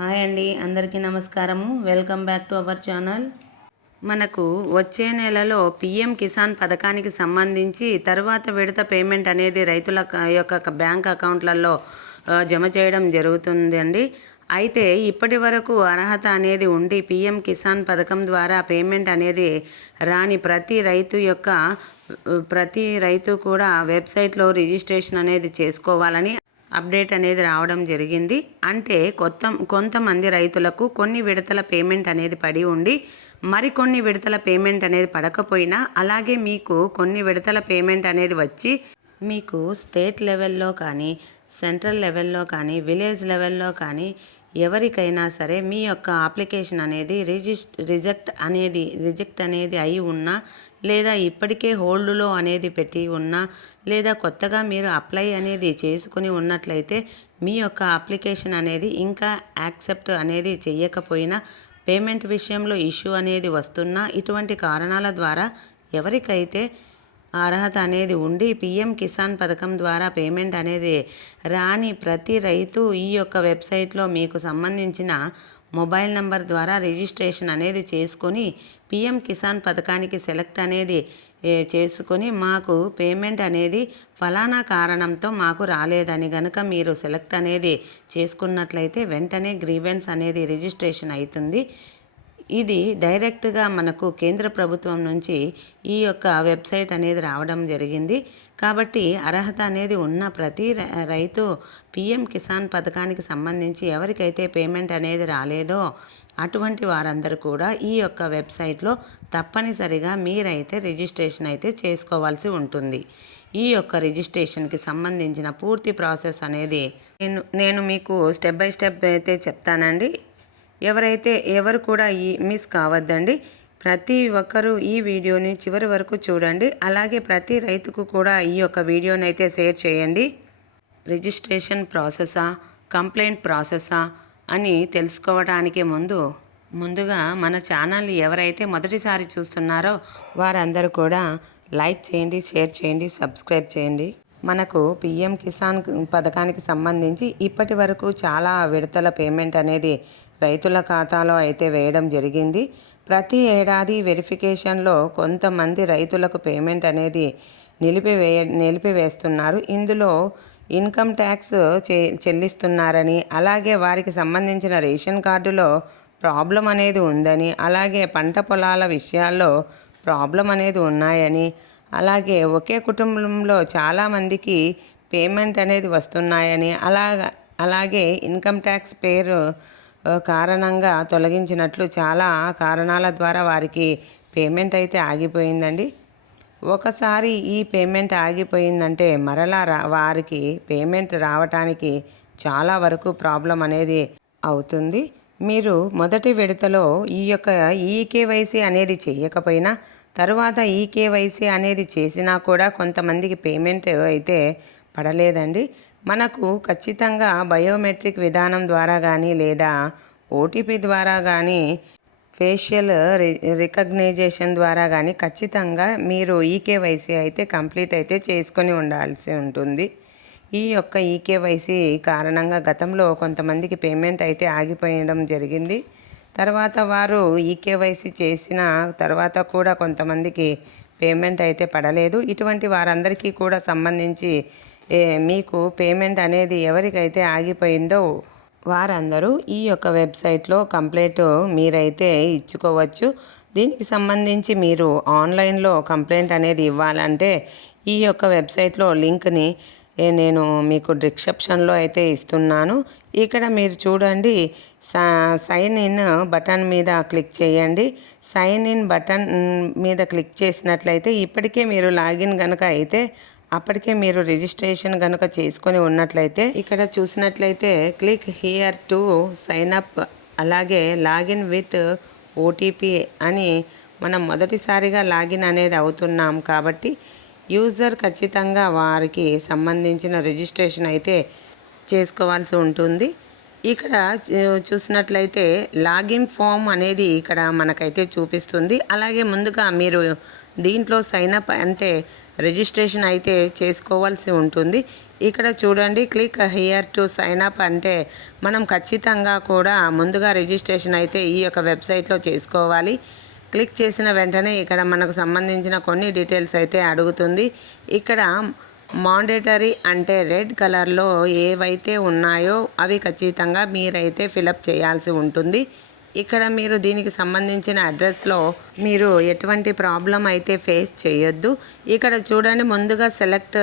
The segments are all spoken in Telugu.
హాయ్ అండి, అందరికీ నమస్కారము. Welcome back to our channel. మనకు వచ్చే నెలలో పిఎం కిసాన్ పథకానికి సంబంధించి తర్వాత విడత పేమెంట్ అనేది రైతుల యొక్క బ్యాంక్ అకౌంట్లలో జమ చేయడం జరుగుతుందండి. అయితే ఇప్పటి వరకు అర్హత అనేది ఉండి పిఎం కిసాన్ పథకం ద్వారా పేమెంట్ అనేది రాని ప్రతి రైతు కూడా వెబ్సైట్లో రిజిస్ట్రేషన్ అనేది చేసుకోవాలని అప్డేట్ అనేది రావడం జరిగింది. అంటే కొంతమంది రైతులకు కొన్ని విడతల పేమెంట్ అనేది పడి ఉండి మరికొన్ని విడతల పేమెంట్ అనేది పడకపోయినా, అలాగే మీకు కొన్ని విడతల పేమెంట్ అనేది వచ్చి మీకు స్టేట్ లెవెల్లో కానీ, సెంట్రల్ లెవెల్లో కానీ, విలేజ్ లెవెల్లో కానీ ఎవరికైనా సరే మీ యొక్క అప్లికేషన్ అనేది రిజెక్ట్ అనేది అయి ఉన్నా, లేదా ఇప్పటికే హోల్డ్లో అనేది పెట్టి ఉన్నా, లేదా కొత్తగా మీరు అప్లై అనేది చేసుకుని ఉన్నట్లయితే మీ యొక్క అప్లికేషన్ అనేది ఇంకా యాక్సెప్ట్ అనేది చేయకపోయినా, పేమెంట్ విషయంలో ఇష్యూ అనేది వస్తున్నా, ఇటువంటి కారణాల ద్వారా ఎవరికైతే అర్హత అనేది ఉండి పిఎం కిసాన్ పథకం ద్వారా పేమెంట్ అనేది రాని ప్రతి రైతు ఈ యొక్క వెబ్సైట్లో మీకు సంబంధించిన మొబైల్ నంబర్ ద్వారా రిజిస్ట్రేషన్ అనేది చేసుకొని పిఎం కిసాన్ పథకానికి సెలెక్ట్ అనేది చేసుకొని మాకు పేమెంట్ అనేది ఫలానా కారణంతో మాకు రాలేదని గనుక మీరు సెలెక్ట్ అనేది చేసుకున్నట్లయితే వెంటనే గ్రీవెన్స్ అనేది రిజిస్ట్రేషన్ అవుతుంది. ఇది డైరెక్ట్గా మనకు కేంద్ర ప్రభుత్వం నుంచి ఈ యొక్క వెబ్సైట్ అనేది రావడం జరిగింది. కాబట్టి అర్హత అనేది ఉన్న ప్రతి రైతు పిఎం కిసాన్ పథకానికి సంబంధించి ఎవరికైతే పేమెంట్ అనేది రాలేదో అటువంటి వారందరూ కూడా ఈ యొక్క వెబ్సైట్లో తప్పనిసరిగా మీరైతే రిజిస్ట్రేషన్ అయితే చేసుకోవాల్సి ఉంటుంది. ఈ యొక్క రిజిస్ట్రేషన్కి సంబంధించిన పూర్తి ప్రాసెస్ అనేది నేను మీకు స్టెప్ బై స్టెప్ అయితే చెప్తానండి. ఎవరు కూడా మిస్ కావద్దండి. ప్రతి ఒక్కరూ ఈ వీడియోని చివరి వరకు చూడండి. అలాగే ప్రతి రైతుకు కూడా ఈ యొక్క వీడియోని అయితే షేర్ చేయండి. రిజిస్ట్రేషన్ ప్రాసెసా, కంప్లైంట్ ప్రాసెసా అని తెలుసుకోవడానికి ముందుగా మన ఛానల్ని ఎవరైతే మొదటిసారి చూస్తున్నారో వారందరూ కూడా లైక్ చేయండి, షేర్ చేయండి, సబ్స్క్రైబ్ చేయండి. మనకు పిఎం కిసాన్ పథకానికి సంబంధించి ఇప్పటి వరకు చాలా విడతల పేమెంట్ అనేది రైతుల ఖాతాలో అయితే వేయడం జరిగింది. ప్రతి ఏడాది వెరిఫికేషన్లో కొంతమంది రైతులకు పేమెంట్ అనేది నిలిపివేస్తున్నారు. ఇందులో ఇన్కమ్ ట్యాక్స్ చెల్లిస్తున్నారని, అలాగే వారికి సంబంధించిన రేషన్ కార్డులో ప్రాబ్లం అనేది ఉందని, అలాగే పంట పొలాల విషయాల్లో ప్రాబ్లం అనేది ఉన్నాయని, అలాగే ఒకే కుటుంబంలో చాలామందికి పేమెంట్ అనేది వస్తున్నాయని, అలాగే ఇన్కమ్ ట్యాక్స్ పేరు కారణంగా తొలగించినట్లు చాలా కారణాల ద్వారా వారికి పేమెంట్ అయితే ఆగిపోయిందండి. ఒకసారి ఈ పేమెంట్ ఆగిపోయిందంటే మరలా వారికి పేమెంట్ రావటానికి చాలా వరకు ప్రాబ్లం అనేది అవుతుంది. మీరు మొదటి విడతలో ఈ యొక్క ఈకేవైసీ అనేది చేయకపోయినా, తరువాత ఈకేవైసీ అనేది చేసినా కూడా కొంతమందికి పేమెంట్ అయితే పడలేదండి. మనకు ఖచ్చితంగా బయోమెట్రిక్ విధానం ద్వారా కానీ, లేదా ఓటీపీ ద్వారా కానీ, ఫేషియల్ రికగ్నైజేషన్ ద్వారా కానీ ఖచ్చితంగా మీరు ఈకేవైసీ అయితే కంప్లీట్ అయితే చేసుకొని ఉండాల్సి ఉంటుంది. ఈ యొక్క ఈకేవైసీ కారణంగా గతంలో కొంతమందికి పేమెంట్ అయితే ఆగిపోయడం జరిగింది. తర్వాత వారు ఈకేవైసీ చేసిన తర్వాత కూడా కొంతమందికి పేమెంట్ అయితే పడలేదు. ఇటువంటి వారందరికీ కూడా సంబంధించి మీకు పేమెంట్ అనేది ఎవరికైతే ఆగిపోయిందో వారందరూ ఈ యొక్క వెబ్సైట్లో కంప్లైంట్ మీరైతే ఇచ్చుకోవచ్చు. దీనికి సంబంధించి మీరు ఆన్లైన్లో కంప్లైంట్ అనేది ఇవ్వాలంటే ఈ యొక్క వెబ్సైట్లో లింక్ని నేను మీకు డిస్క్రిప్షన్లో అయితే ఇస్తున్నాను. ఇక్కడ మీరు చూడండి, సైన్ ఇన్ బటన్ మీద క్లిక్ చేయండి. సైన్ ఇన్ బటన్ మీద క్లిక్ చేసినట్లయితే ఇప్పటికే మీరు లాగిన్ కనుక అయితే అప్పటికే మీరు రిజిస్ట్రేషన్ కనుక చేసుకొని ఉన్నట్లయితే ఇక్కడ చూసినట్లయితే click here to sign up, అలాగే లాగిన్ విత్ ఓటీపీ అని మనం మొదటిసారిగా లాగిన్ అనేది అవుతున్నాం. కాబట్టి యూజర్ ఖచ్చితంగా వారికి సంబంధించిన రిజిస్ట్రేషన్ అయితే చేసుకోవాల్సి ఉంటుంది. ఇక్కడ చూసినట్లయితే లాగిన్ ఫామ్ అనేది ఇక్కడ మనకైతే చూపిస్తుంది. అలాగే ముందుగా మీరు దీంట్లో సైన్ అప్ అంటే రిజిస్ట్రేషన్ అయితే చేసుకోవాల్సి ఉంటుంది. ఇక్కడ చూడండి, click here to sign up అంటే మనం ఖచ్చితంగా కూడా ముందుగా రిజిస్ట్రేషన్ అయితే ఈ యొక్క వెబ్సైట్లో చేసుకోవాలి. క్లిక్ చేసిన వెంటనే ఇక్కడ మనకు సంబంధించిన కొన్ని డీటెయిల్స్ అయితే అడుగుతుంది. ఇక్కడ మాండేటరీ అంటే రెడ్ కలర్లో ఏవైతే ఉన్నాయో అవి ఖచ్చితంగా మీరైతే ఫిలప్ చేయాల్సి ఉంటుంది. ఇక్కడ మీరు దీనికి సంబంధించిన అడ్రస్లో మీరు ఎటువంటి ప్రాబ్లం అయితే ఫేస్ చేయొద్దు. ఇక్కడ చూడండి, ముందుగా సెలెక్ట్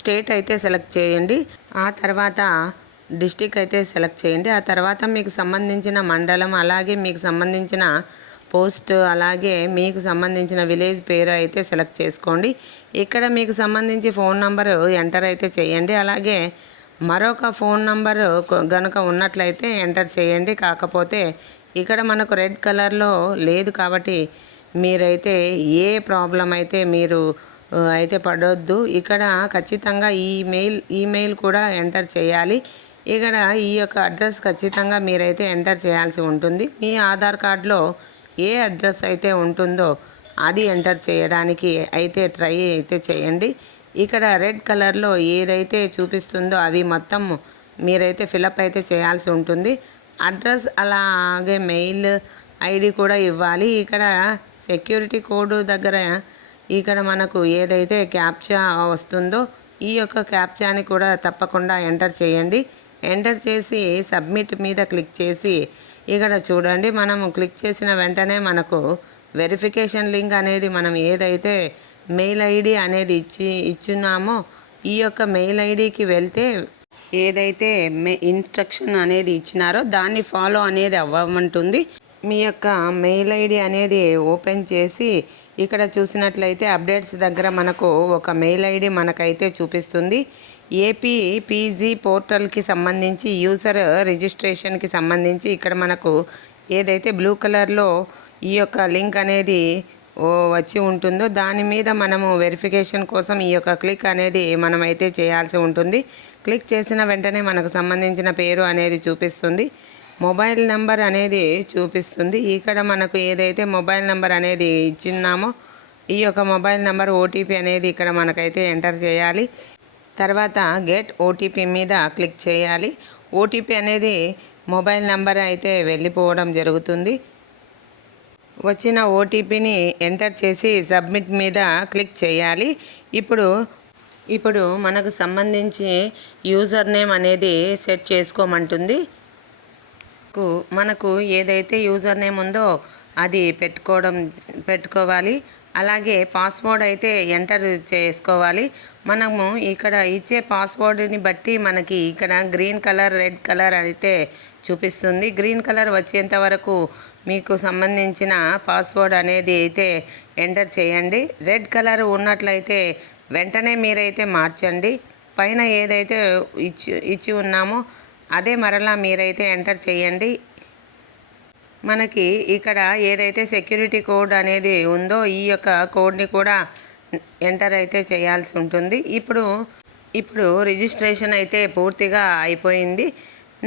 స్టేట్ అయితే సెలెక్ట్ చేయండి, ఆ తర్వాత డిస్టిక్ అయితే సెలెక్ట్ చేయండి, ఆ తర్వాత మీకు సంబంధించిన మండలం, అలాగే మీకు సంబంధించిన పోస్ట్, అలాగే మీకు సంబంధించిన విలేజ్ పేరు అయితే సెలెక్ట్ చేసుకోండి. ఇక్కడ మీకు సంబంధించి ఫోన్ నంబరు ఎంటర్ అయితే చేయండి, అలాగే మరొక ఫోన్ నంబరు గనుక ఉన్నట్లయితే ఎంటర్ చేయండి. కాకపోతే ఇక్కడ మనకు రెడ్ కలర్లో లేదు కాబట్టి మీరైతే ఏ ప్రాబ్లం అయితే మీరు అయితే పడొద్దు. ఇక్కడ ఖచ్చితంగా ఈమెయిల్ కూడా ఎంటర్ చేయాలి. ఇక్కడ ఈ యొక్క అడ్రస్ ఖచ్చితంగా మీరైతే ఎంటర్ చేయాల్సి ఉంటుంది. మీ ఆధార్ కార్డులో ఏ అడ్రస్ అయితే ఉంటుందో అది ఎంటర్ చేయడానికి అయితే ట్రై అయితే చేయండి. ఇక్కడ రెడ్ కలర్లో ఏదైతే చూపిస్తుందో అవి మొత్తం మీరైతే ఫిలప్ అయితే చేయాల్సి ఉంటుంది. అడ్రస్ అలాగే మెయిల్ ఐడి కూడా ఇవ్వాలి. ఇక్కడ సెక్యూరిటీ కోడ్ దగ్గర ఇక్కడ మనకు ఏదైతే క్యాప్చా వస్తుందో ఈ యొక్క క్యాప్చాని కూడా తప్పకుండా ఎంటర్ చేయండి. ఎంటర్ చేసి సబ్మిట్ మీద క్లిక్ చేసి ఇక్కడ చూడండి, మనము క్లిక్ చేసిన వెంటనే మనకు వెరిఫికేషన్ లింక్ అనేది మనం ఏదైతే మెయిల్ ఐడి అనేది ఇచ్చున్నామో ఈ యొక్క మెయిల్ ఐడికి వెళ్తే ఏదైతే ఇన్స్ట్రక్షన్ అనేది ఇచ్చినారో దాన్ని ఫాలో అనేది అవ్వమంటుంది. మీ యొక్క మెయిల్ ఐడి అనేది ఓపెన్ చేసి ఇక్కడ చూసినట్లయితే అప్డేట్స్ దగ్గర మనకు ఒక మెయిల్ ఐడి మనకైతే చూపిస్తుంది. ఏపీపీజీ పోర్టల్కి సంబంధించి యూజర్ రిజిస్ట్రేషన్కి సంబంధించి ఇక్కడ మనకు ఏదైతే బ్లూ కలర్లో ఈ యొక్క లింక్ అనేది వచ్చి ఉంటుందో దాని మీద మనము వెరిఫికేషన్ కోసం ఈ యొక్క క్లిక్ అనేది మనమైతే చేయాల్సి ఉంటుంది. క్లిక్ చేసిన వెంటనే మనకు సంబంధించిన పేరు అనేది చూపిస్తుంది, మొబైల్ నెంబర్ అనేది చూపిస్తుంది. ఇక్కడ మనకు ఏదైతే మొబైల్ నెంబర్ అనేది ఇచ్చినామో ఈ యొక్క మొబైల్ నెంబర్ ఓటీపీ అనేది ఇక్కడ మనకైతే ఎంటర్ చేయాలి. తర్వాత గెట్ ఓటీపీ మీద క్లిక్ చేయాలి. ఓటీపీ అనేది మొబైల్ నెంబర్ అయితే వెళ్ళిపోవడం జరుగుతుంది. వచ్చిన ఓటీపీని ఎంటర్ చేసి సబ్మిట్ మీద క్లిక్ చేయాలి. ఇప్పుడు మనకు సంబంధించి యూజర్ నేమ్ అనేది సెట్ చేసుకోమంటుంది. మనకు ఏదైతే యూజర్ నేమ్ ఉందో అది పెట్టుకోవాలి. అలాగే పాస్వర్డ్ అయితే ఎంటర్ చేసుకోవాలి. మనము ఇక్కడ ఇచ్చే పాస్వర్డ్ని బట్టి మనకి ఇక్కడ గ్రీన్ కలర్, రెడ్ కలర్ అయితే చూపిస్తుంది. గ్రీన్ కలర్ వచ్చేంత వరకు మీకు సంబంధించిన పాస్వర్డ్ అనేది అయితే ఎంటర్ చేయండి. రెడ్ కలర్ ఉన్నట్లయితే వెంటనే మీరైతే మార్చండి. పైన ఏదైతే ఇచ్చి ఉన్నామో అదే మరలా మీరైతే ఎంటర్ చేయండి. మనకి ఇక్కడ ఏదైతే సెక్యూరిటీ కోడ్ అనేది ఉందో ఈ యొక్క కోడ్ని కూడా ఎంటర్ అయితే చేయాల్సి ఉంటుంది. ఇప్పుడు రిజిస్ట్రేషన్ అయితే పూర్తిగా అయిపోయింది.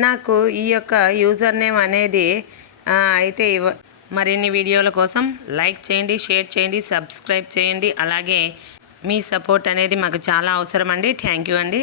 నాకు ఈ యొక్క యూజర్ నేమ్ అనేది అయితే మరిన్ని వీడియోల కోసం లైక్ చేయండి, షేర్ చేయండి, సబ్స్క్రైబ్ చేయండి. అలాగే మీ సపోర్ట్ అనేది మాకు చాలా అవసరం అండి. థ్యాంక్ యూ అండి.